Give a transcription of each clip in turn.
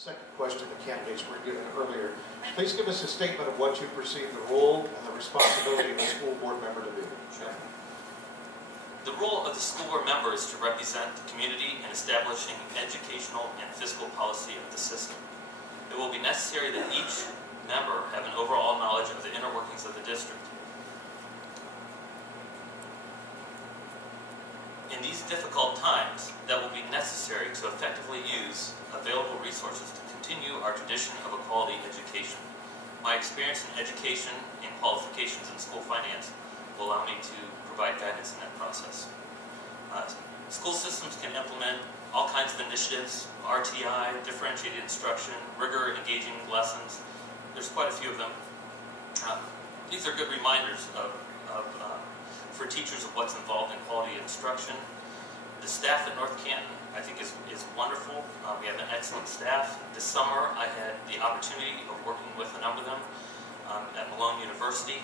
second question the candidates were given earlier. Please give us a statement of what you perceive the role and the responsibility of a school board member to be. Sure. The role of the school board member is to represent the community in establishing educational and fiscal policy of the system. It will be necessary that each member have an overall knowledge of the inner workings of the district. In these difficult times, that will be necessary to effectively use available resources to continue our tradition of a quality education. My experience in education and qualifications in school finance will allow me to provide guidance in that process. School systems can implement all kinds of initiatives, RTI, differentiated instruction, rigor engaging lessons. There's quite a few of them. These are good reminders for teachers of what's involved in quality instruction. The staff at North Canton, I think, is wonderful. We have an excellent staff. This summer, I had the opportunity of working with a number of them at Malone University.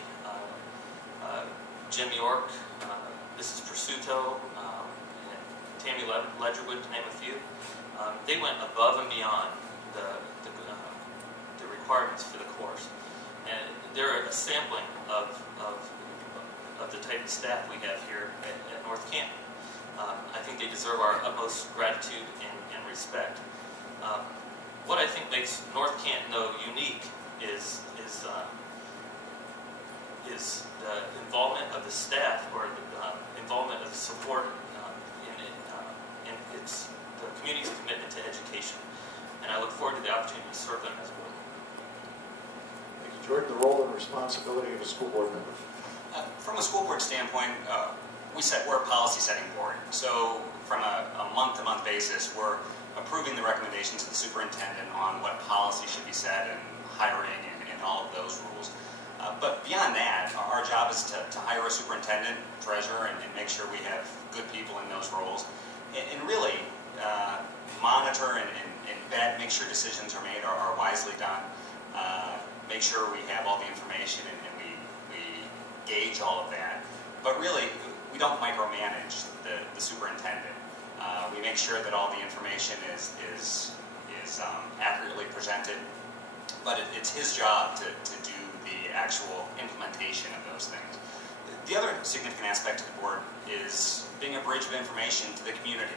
Jim York, Mrs. Pursuto, and Tammy Ledgerwood, to name a few. They went above and beyond the requirements for the course. And they're a sampling of the type of staff we have here at North Canton. I think they deserve our utmost gratitude and respect. What I think makes North Canton, though, unique is the involvement of the staff, or the involvement of the support in the community's commitment to education. And I look forward to the opportunity to serve them as well. Thank you, Jordan. The role and responsibility of a school board member. From a school board standpoint, we're a policy setting board. So from a month-to-month basis, we're approving the recommendations of the superintendent on what policy should be set and hiring and all of those rules. But beyond that, our job is to hire a superintendent, treasurer, and make sure we have good people in those roles. And really monitor and vet, make sure decisions are made, are wisely done, make sure we have all the information and we gauge all of that. But really, we don't micromanage the superintendent. We make sure that all the information is accurately presented, but it's his job to do the actual implementation of those things. The other significant aspect of the board is being a bridge of information to the community.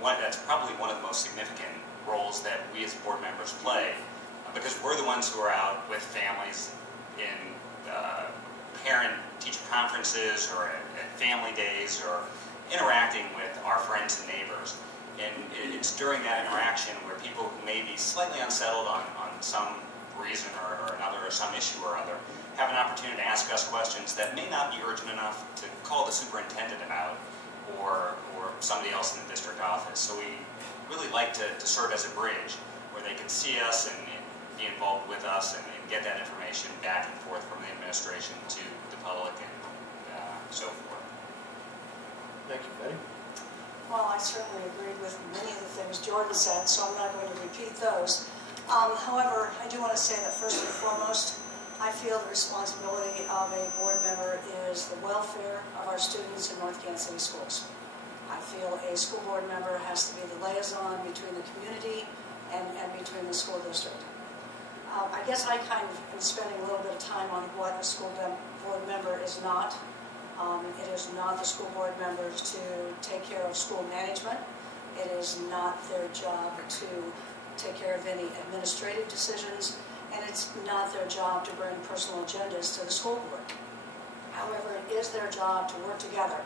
That's probably one of the most significant roles that we as board members play, because we're the ones who are out with families in parent-teacher conferences or at family days, or interacting with our friends and neighbors. And it's during that interaction where people who may be slightly unsettled on some reason or another, or some issue or other, have an opportunity to ask us questions that may not be urgent enough to call the superintendent about, or somebody else in the district office. So we really like to serve as a bridge where they can see us and be involved with us and get that information back and forth from the administration to the public and so forth. Thank you, Betty. Well, I certainly agreed with many of the things Jordan said, so I'm not going to repeat those. However, I do want to say that first and foremost, I feel the responsibility of a board member is the welfare of our students in North Kansas City schools. I feel a school board member has to be the liaison between the community and between the school district. I guess I kind of am spending a little bit of time on what a school board member is not. It is not the school board members to take care of school management. It is not their job to take care of any administrative decisions, and it's not their job to bring personal agendas to the school board. However, it is their job to work together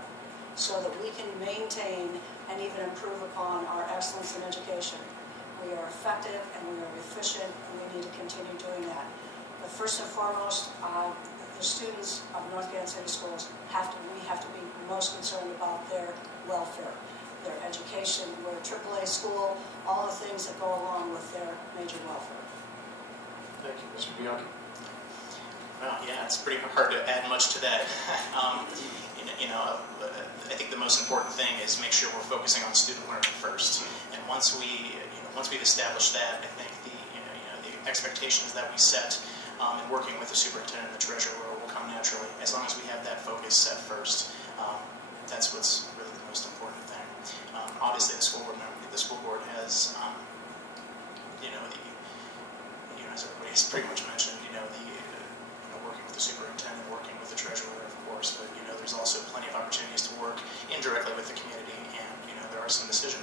so that we can maintain and even improve upon our excellence in education. We are effective and we are efficient, and we need to continue doing that. But first and foremost, the students of North Kansas City schools we have to be most concerned about their welfare, their education. We're a AAA school, all the things that go along with their major welfare. Thank you, Mr. Bianchi. Well, yeah, it's pretty hard to add much to that. I think the most important thing is make sure we're focusing on student learning first. And once we've established that, I think the expectations that we set in working with the superintendent and the treasurer will come naturally. As long as we have that focus set first, that's what's really the most important thing. Obviously, the school board has he's pretty much mentioned, working with the superintendent, working with the treasurer, of course, but, there's also plenty of opportunities to work indirectly with the community, and, there are some decision